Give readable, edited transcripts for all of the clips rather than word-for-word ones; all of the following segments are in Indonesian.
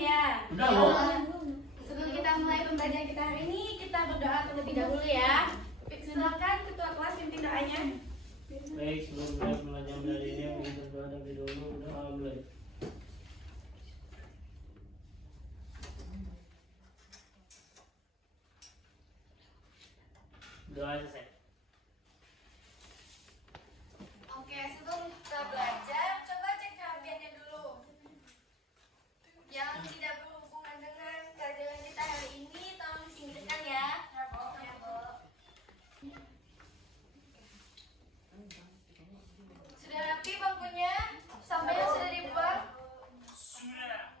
ya? Udah, Bu. Sebelum kita mulai pembelajaran kita hari ini, kita berdoa terlebih dahulu ya. Silakan ketua kelas pimpin doanya. Baik, sebelum mulai pembelajaran dari ini, kita berdoa terlebih dahulu. Doa mulai. Doa selesai. Oke, sebelum kita belajar, coba cek keahliannya dulu. Yang tidak berhubungan dengan pelajaran kita hari ini, tolong disingkirkan ya. Ya, Bu. Sudah rapi bangkunya? Sampainya sudah dibuang? Sudah.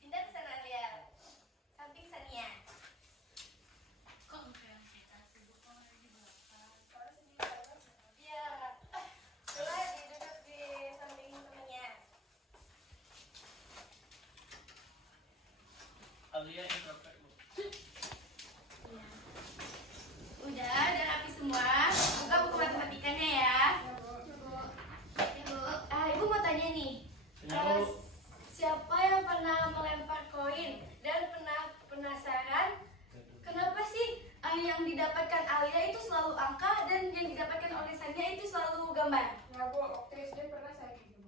Pindah ke sana lihat. Samping Sania. Iya. Coba duduk di samping temannya. Alia introvert, Bu. Udah rapi semua. Buka buku matematikanya ya. Ibu, Ibu mau tanya nih. Kenapa, Bu? Siapa yang pernah melempar koin dan pernah penasaran kenapa sih yang didapatkan Alia itu selalu angka dan yang didapatkan oleh Sania itu selalu gambar? Ya Bu, waktu SD pernah saya gitu.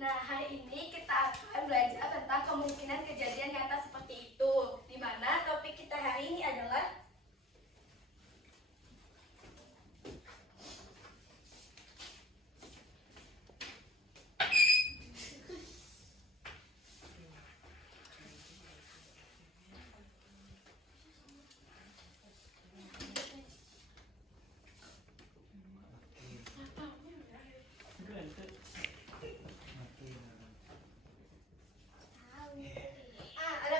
Nah, hari ini kita akan belajar tentang kemungkinan kejadian nyata seperti itu. Di mana topik kita hari ini adalah ada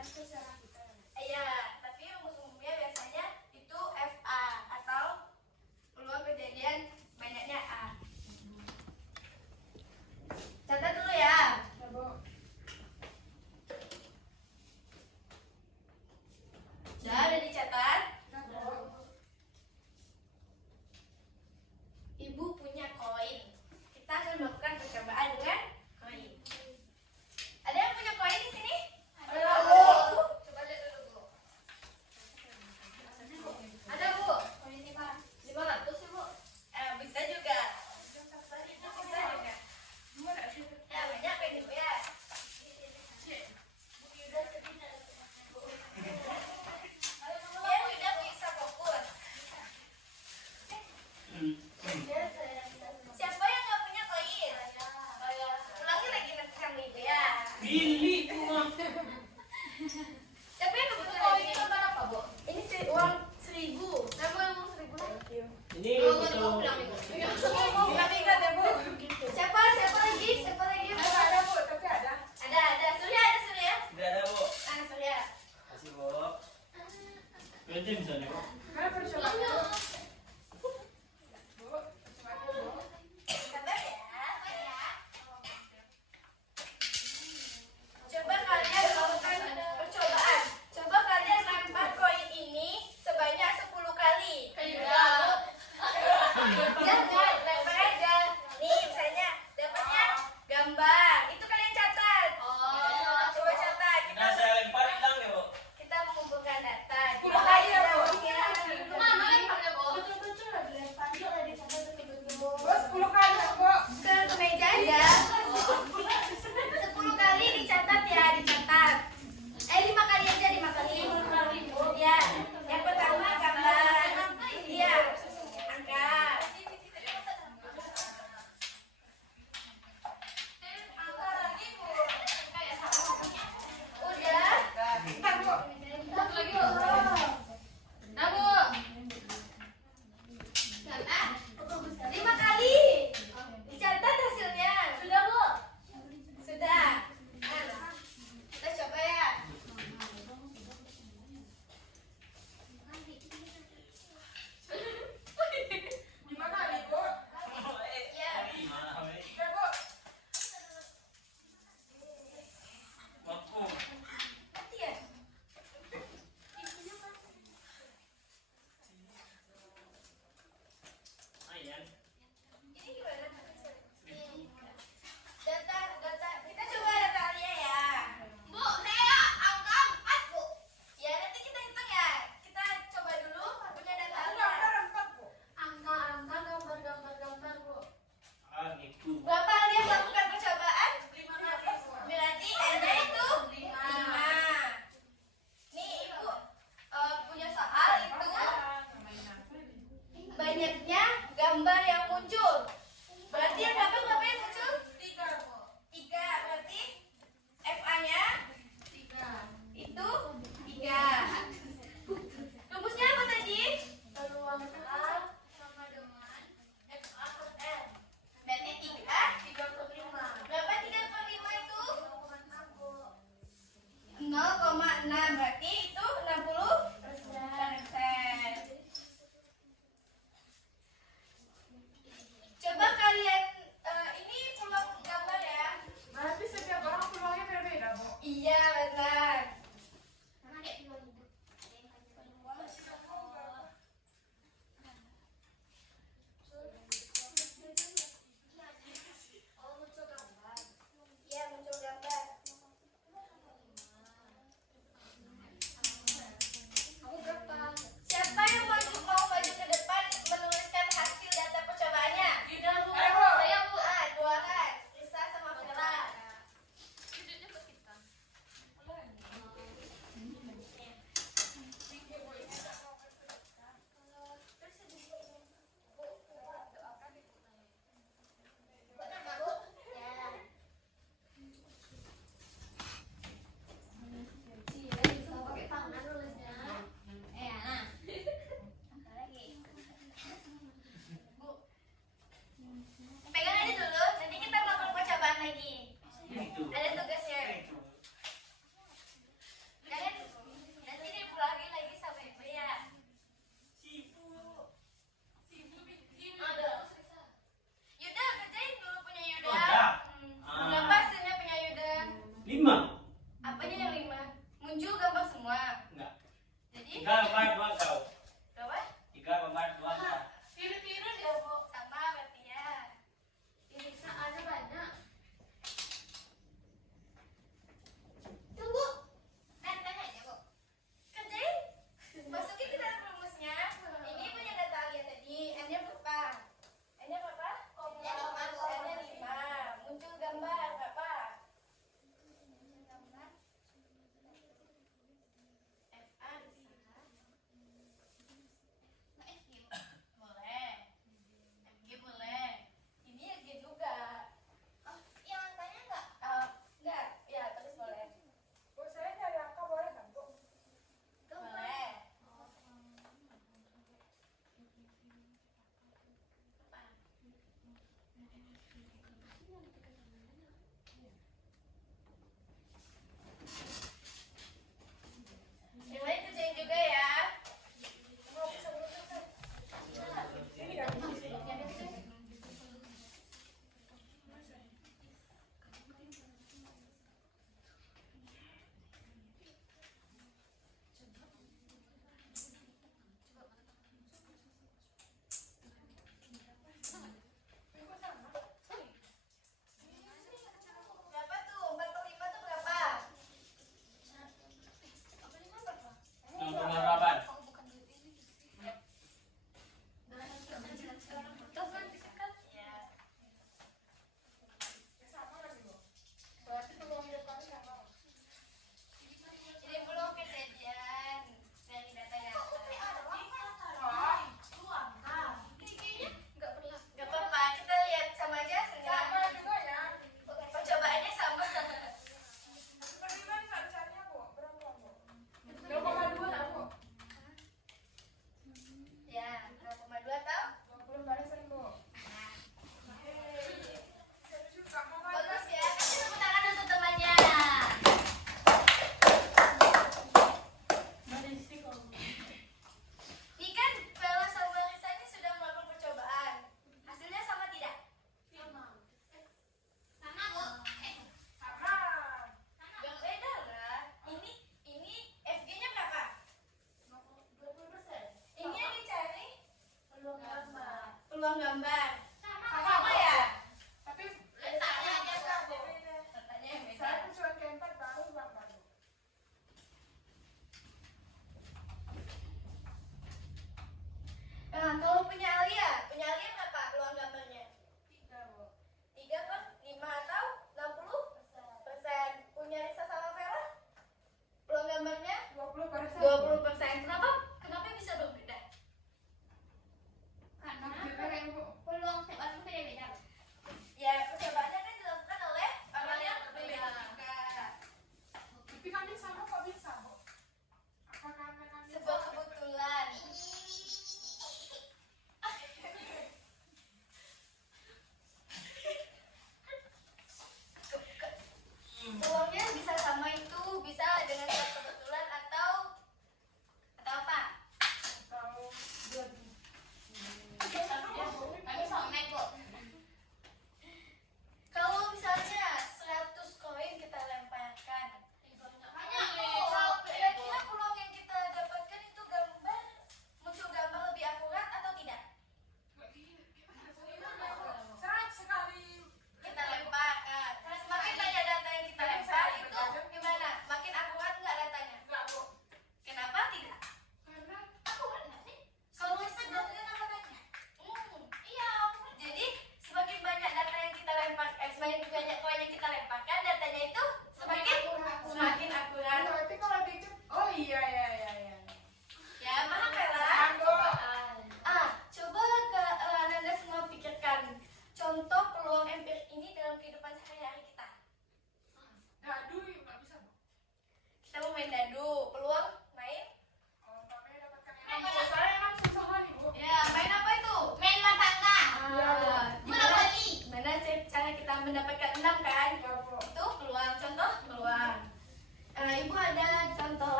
Iya, tapi rumus umumnya biasanya itu FA atau peluang kejadian banyaknya A. Catat dulu ya. Ya, Bu. Udah dicatat. Ya, Bu. Ibu punya koin. Kita akan melakukan percobaan dengan koin. Ada yang punya koin di sini? Ada, Bu. Coba lihat dulu, Bu. Ada, Bu. Koin 500 ya, Bu. Bisa juga. Bisa juga. Ya, banyak kan Ibu ya. Ya, udah bisa fokus. Siapa yang nggak punya koin? Ulangi lagi nanti sama Ibu ya. Billy cuma. Siapa yang nggak punya koin? Ini gambar apa, Bu? Ini uang 1.000. Kamu yang uang 1.000? Ini Oh, foto. Ingat ya, Bu. Siapa lagi? Siapa lagi? Ada, Bu, tapi ada. Ada Surya, ada Surya. Tidak ada, Bu. Surya. Kasih, Bu. Berarti bisa nih, Pak. Mana percobaan, Bu? Bu, percobaan, Bu. Sabar ya, sabar ya. Coba kalian melakukan percobaan. Coba kalian lempar koin ini sebanyak 10 kali. Jangan, lempar aja. Nih, misalnya dapatnya gambar. Itu kalian catat. Coba catat. Nah, saya lempar hilang ya, Bu. Kita mengumpulkan data. 10 kali ya, Bu. Kira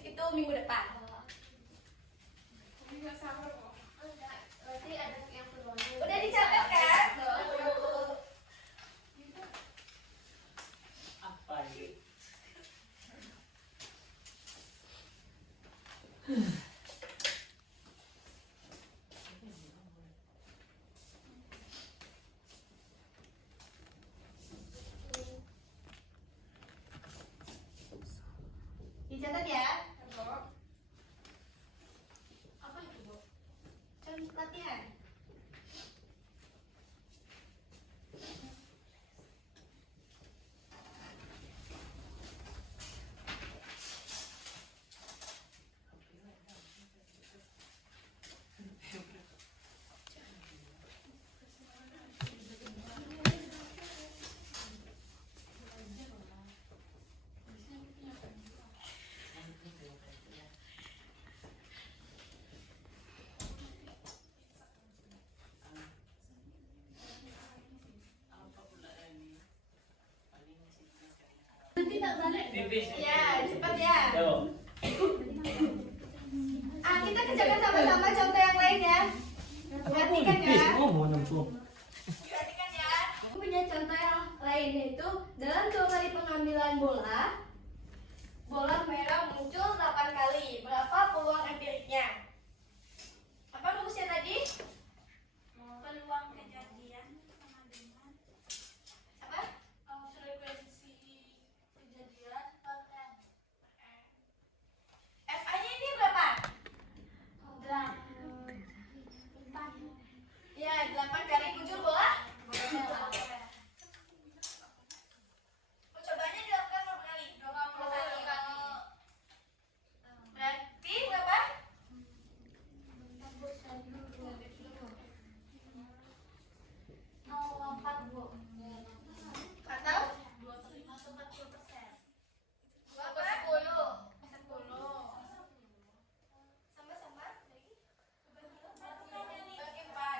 itu minggu depan. Nggak sabar kok. Berarti ada yang perlu. Udah dicatat kan? Apa ini? Dicatat ya. Kok? Apa itu, Bu? Contoh latihan. Tipis. Ya, cepat ya. Yo. Kita kerjakan sama-sama contoh yang lain ya. Perhatikan ya. Oh, mau nempuh. Perhatikan ya. Punya contoh yang lain yaitu dalam 2 kali pengambilan bola, bola merah muncul 8 kali. Berapa peluang empiriknya? Apa rumusnya tadi? Peluang kejadian pengambilan. Apa? Frekuensi kejadian per n. FA-nya ini berapa? 8. Ya, 8 kali muncul bola. Percobaannya dilakukan berapa kali? 20 kali. Berarti berapa? 0,4, Bu. Atau? 40%. Berapa? 10. Sama-sama?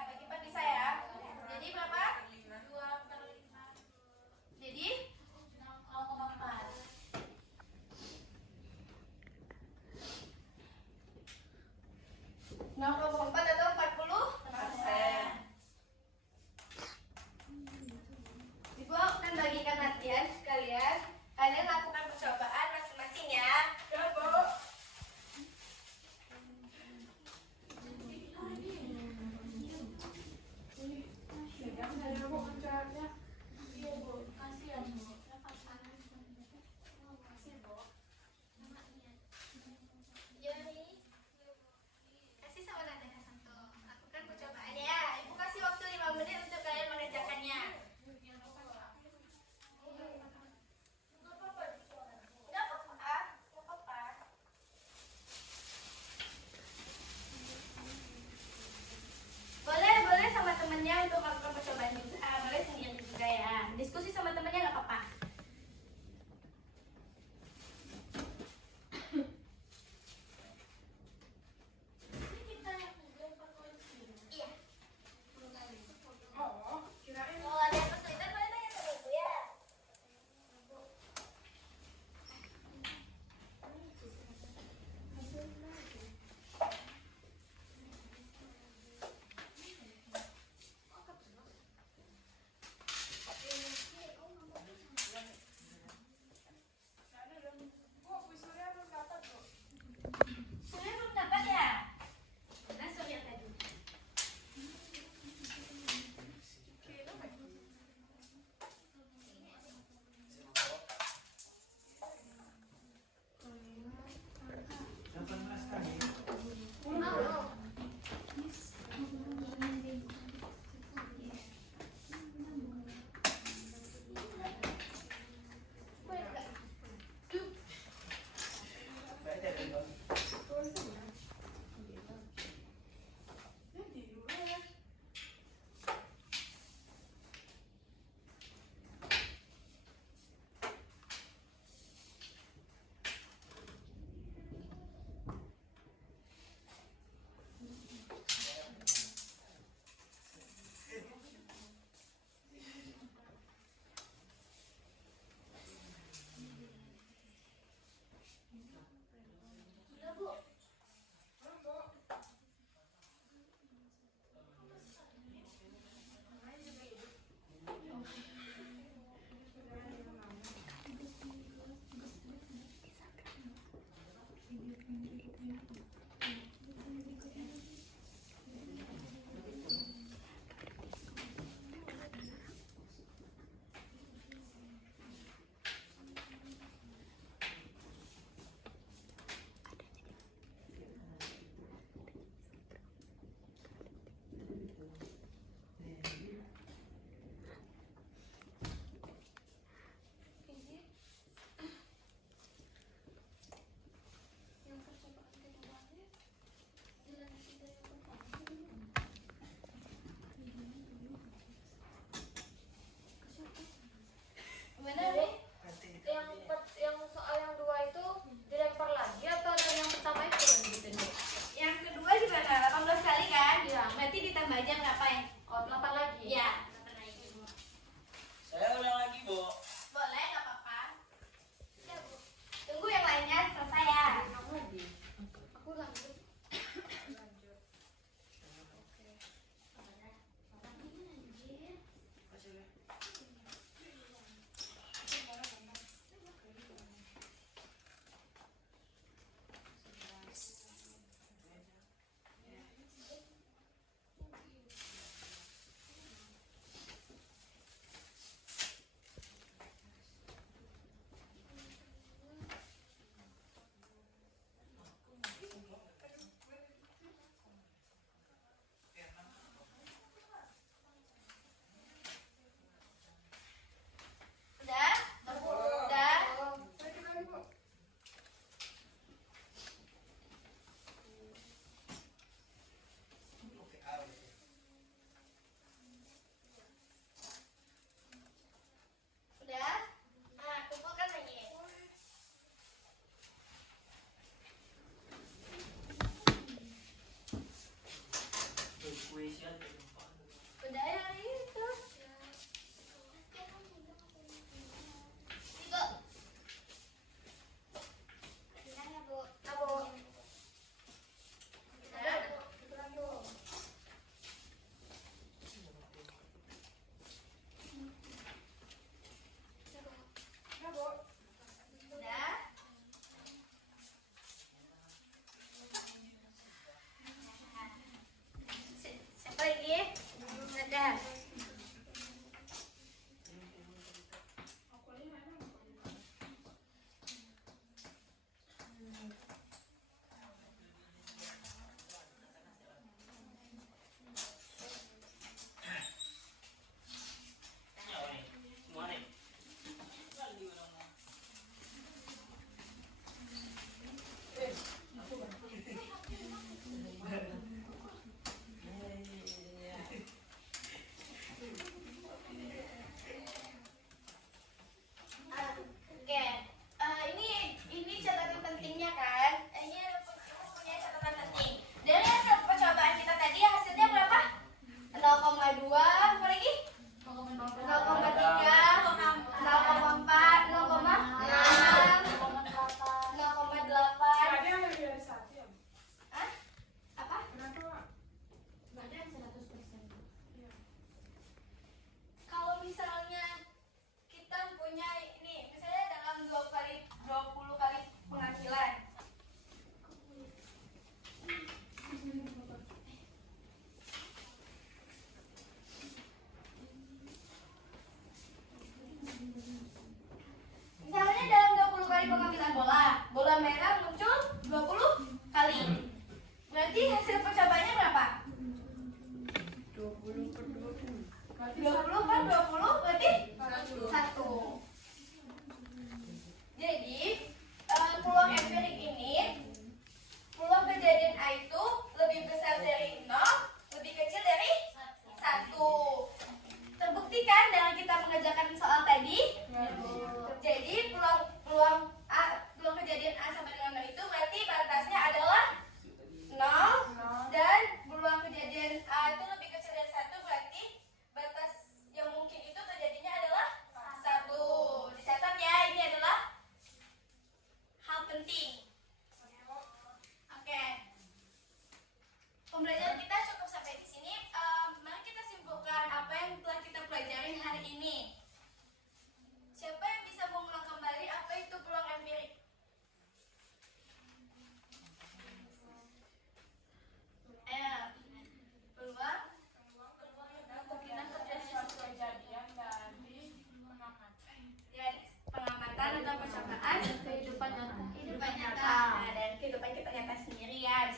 Bagi 4 bisa ya. Jadi berapa? 2/5. Jadi 0,4. 0,4 atau 40%. Ibu akan bagikan latihan sekalian. Kalian lakukan percobaan masing-masing ya. Ya, Bu. Pegang saya, Bu, mencaranya. Iya, Bu. Kasihan, Bu. Kasih, Bu. Iya, nih. Kasih sama Nada. Yang percobaan kedua ya.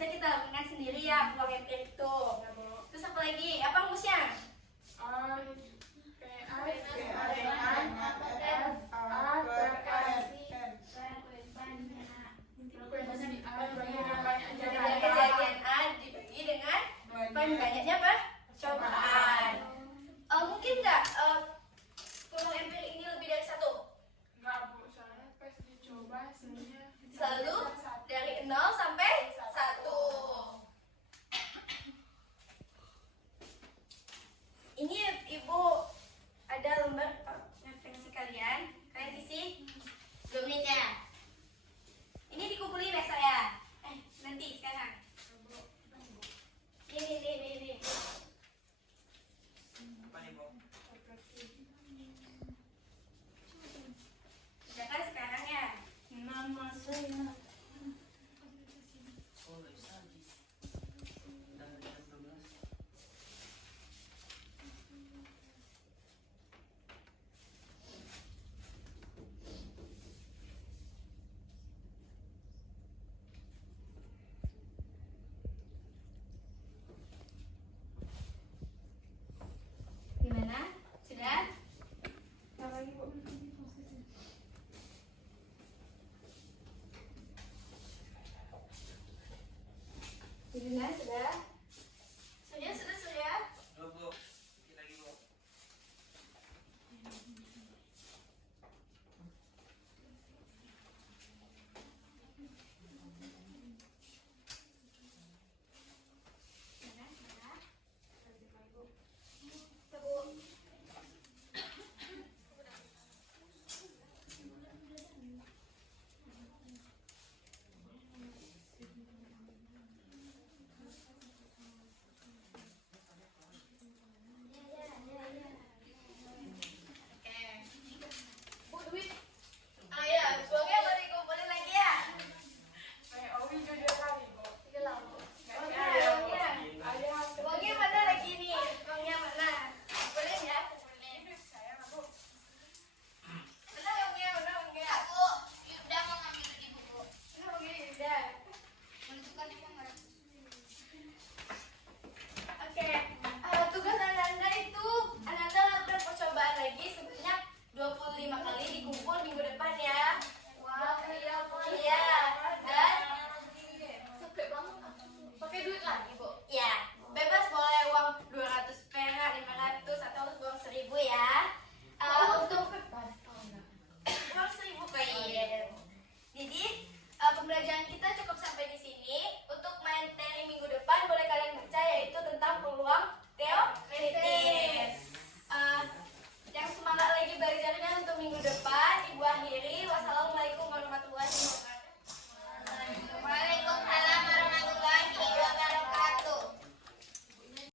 bisa kita lakukan sendiri ya peluang empirik itu. Terus apa lagi? Apa rumusnya? A frekuensi A dibagi dengan banyaknya Dari kejadian A dibagi dengan paling banyaknya apa? Cobaan. Mungkin nggak peluang empirik ini lebih dari satu? Enggak, Bu, soalnya pas dicoba hasilnya Selalu dari 0 sampai